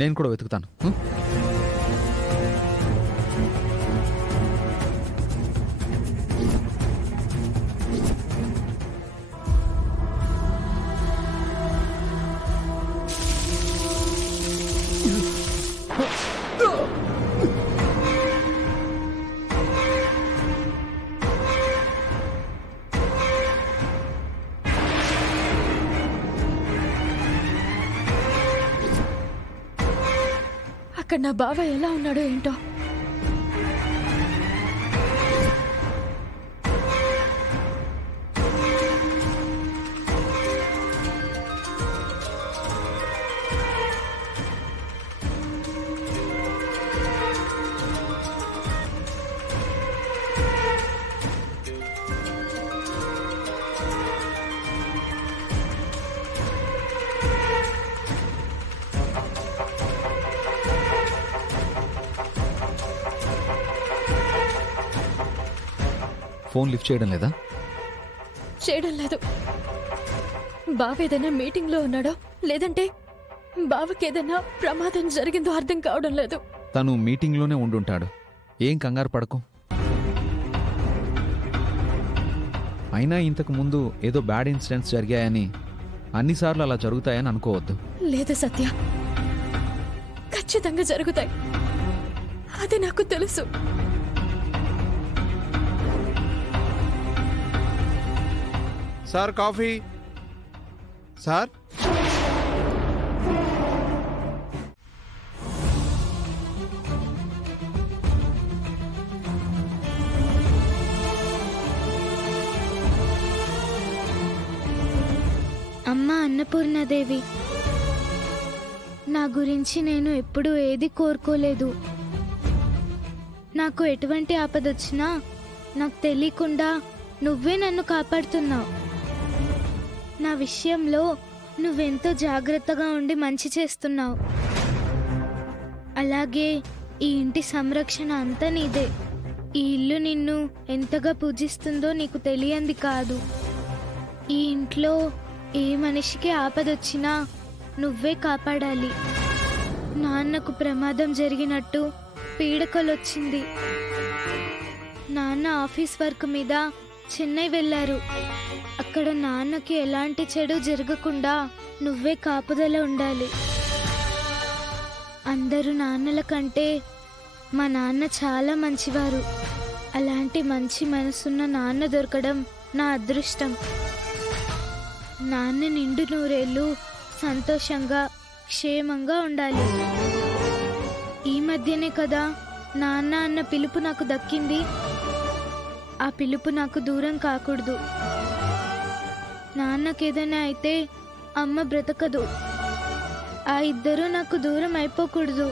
నేను కూడా వెతుకుతాను. అక్కడ నా బావ ఎలా ఉన్నాడో ఏంటో. ఫోన్ లిఫ్ట్ చేయడం లేదా? చేయడం లేదు. బావ ఏదైనా మీటింగ్లో ఉన్నాడో లేదంటే బావకేదైనా ప్రమాదం జరిగిందో అర్థం కావడం లేదు. తను మీటింగ్లోనే ఉండుంటాడు. ఏం కంగారు పడకు. అయినా ఇంతకు ముందు ఏదో బ్యాడ్ ఇన్సిడెంట్స్ జరిగాయని, అన్నిసార్లు అలా జరుగుతాయని అనుకోవద్దు. లేదు సత్య, ఖచ్చితంగా జరుగుతాయి. అది నాకు తెలుసు. Sir coffee. సార్ అమ్మా అన్నపూర్ణాదేవి, నా గురించి నేను ఎప్పుడూ ఏది కోరుకోలేదు. నాకు ఎటువంటి ఆపదొచ్చినా నాకు తెలియకుండా నువ్వే నన్ను కాపాడుతున్నావు. నా విషయంలో నువ్వెంతో జాగ్రత్తగా ఉండి మంచి చేస్తున్నావు. అలాగే ఈ ఇంటి సంరక్షణ అంతా నీదే. ఈ ఇల్లు నిన్ను ఎంతగా పూజిస్తుందో నీకు తెలియంది కాదు. ఈ ఇంట్లో ఏ మనిషికి ఆపదొచ్చినా నువ్వే కాపాడాలి. నాన్నకు ప్రమాదం జరిగినట్టు పీడకలొచ్చింది. నాన్న ఆఫీస్ వర్క్ మీద చెన్నై వెళ్ళారు. అక్కడ నాన్నకి ఎలాంటి చెడు జరగకుండా నువ్వే కాపుదల ఉండాలి. అందరూ నాన్నల కంటే మా నాన్న చాలా మంచివారు. అలాంటి మంచి మనసున్న నాన్న దొరకడం నా అదృష్టం. నాన్న నిండు నూరేళ్ళు సంతోషంగా క్షేమంగా ఉండాలి. ఈ మధ్యనే కదా నాన్న అన్న పిలుపు నాకు దక్కింది. ఆ పిలుపు నాకు దూరం కాకూడదు. నాన్నకేదైనా అయితే అమ్మ బ్రతకదు. ఆ ఇద్దరూ నాకు దూరం అయిపోకూడదు.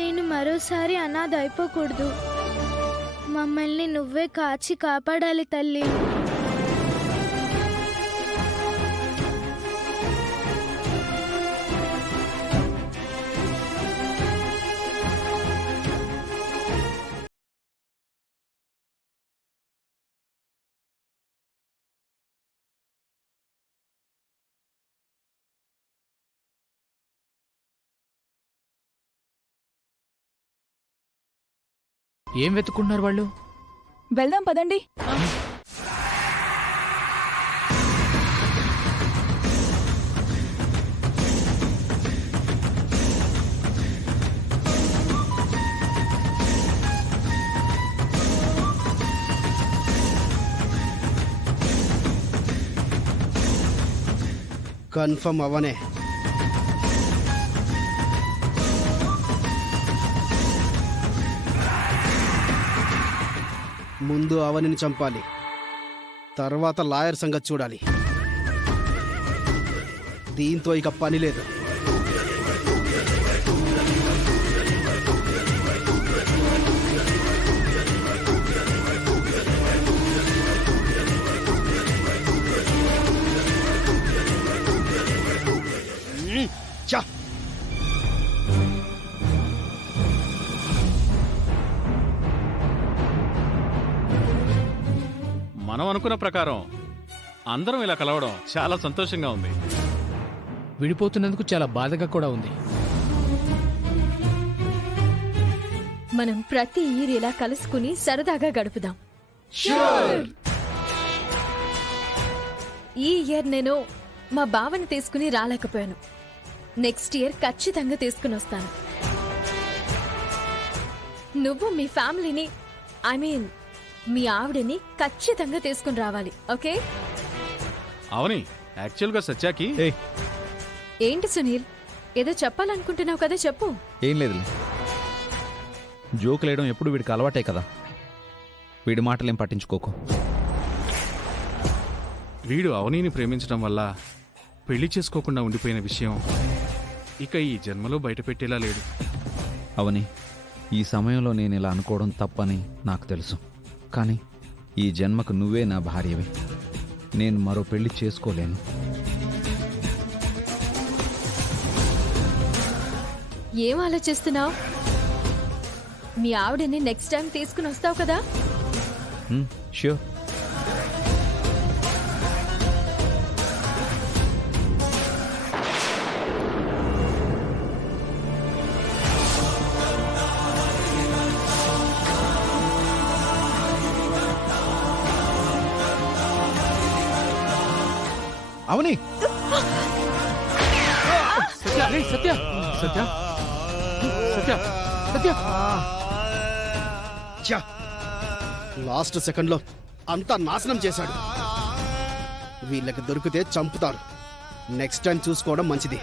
నేను మరోసారి అనాథ అయిపోకూడదు. మమ్మల్ని నువ్వే కాచి కాపాడాలి తల్లి. ఏం వెతుకుంటున్నారు వాళ్ళు? వెళ్దాం పదండి. కన్ఫర్మ్ అవనే. ముందు అవనిని చంపాలి, తర్వాత లాయర్ సంగతి చూడాలి. దీంతో ఇక పని లేదు. చా మనం అనుకున్న ప్రకారం అందరం ఇలా కలవడం చాలా సంతోషంగా ఉంది. విడిపోతున్నందుకు చాలా బాధగా కూడా ఉంది. మనం ప్రతి ఇయర్ ఇలా కలుసుకుని సరదాగా గడుపుదాం. ఈ ఇయర్ నేను మా బావని తీసుకుని రాలేకపోయాను. నెక్స్ట్ ఇయర్ ఖచ్చితంగా తీసుకుని వస్తాను. నువ్వు మీ ఫ్యామిలీని మీ ఆవిడని ఖచ్చితంగా తీసుకుని రావాలి. ఓకే? అవని యాక్చువల్గా సత్యాకి ఏయ్ ఏంటి సునీల్, ఏదో చెప్పాలనుకుంటున్నావు కదా, చెప్పు. ఏం లేదులే, జోకులేయడం ఎప్పుడు వీడికి అలవాటే కదా, వీడి మాటలేం పట్టించుకోకు. వీడు అవనిని ప్రేమించడం వల్ల పెళ్లి చేసుకోకుండా ఉండిపోయిన విషయం ఇక ఈ జన్మలో బయటపెట్టేలా లేడు. అవని, ఈ సమయంలో నేను ఇలా అనుకోవడం తప్పని నాకు తెలుసు. కానీ ఈ జన్మకు నువ్వే నా భార్యవి. నేను మరో పెళ్లి చేసుకోలేను. ఏం ఆలోచిస్తున్నావు? మీ ఆవిడని నెక్స్ట్ టైం తీసుకుని వస్తావు కదా? ష్యూర్. అవని, సత్య, రేయ్ సత్య, సత్య, సత్య, సత్య. ఛా! లాస్ట్ సెకండ్లో అంతా నాశనం చేశాడు. వీళ్ళకి దొరికితే చంపుతారు. నెక్స్ట్ టైం చూసుకోవడం మంచిది.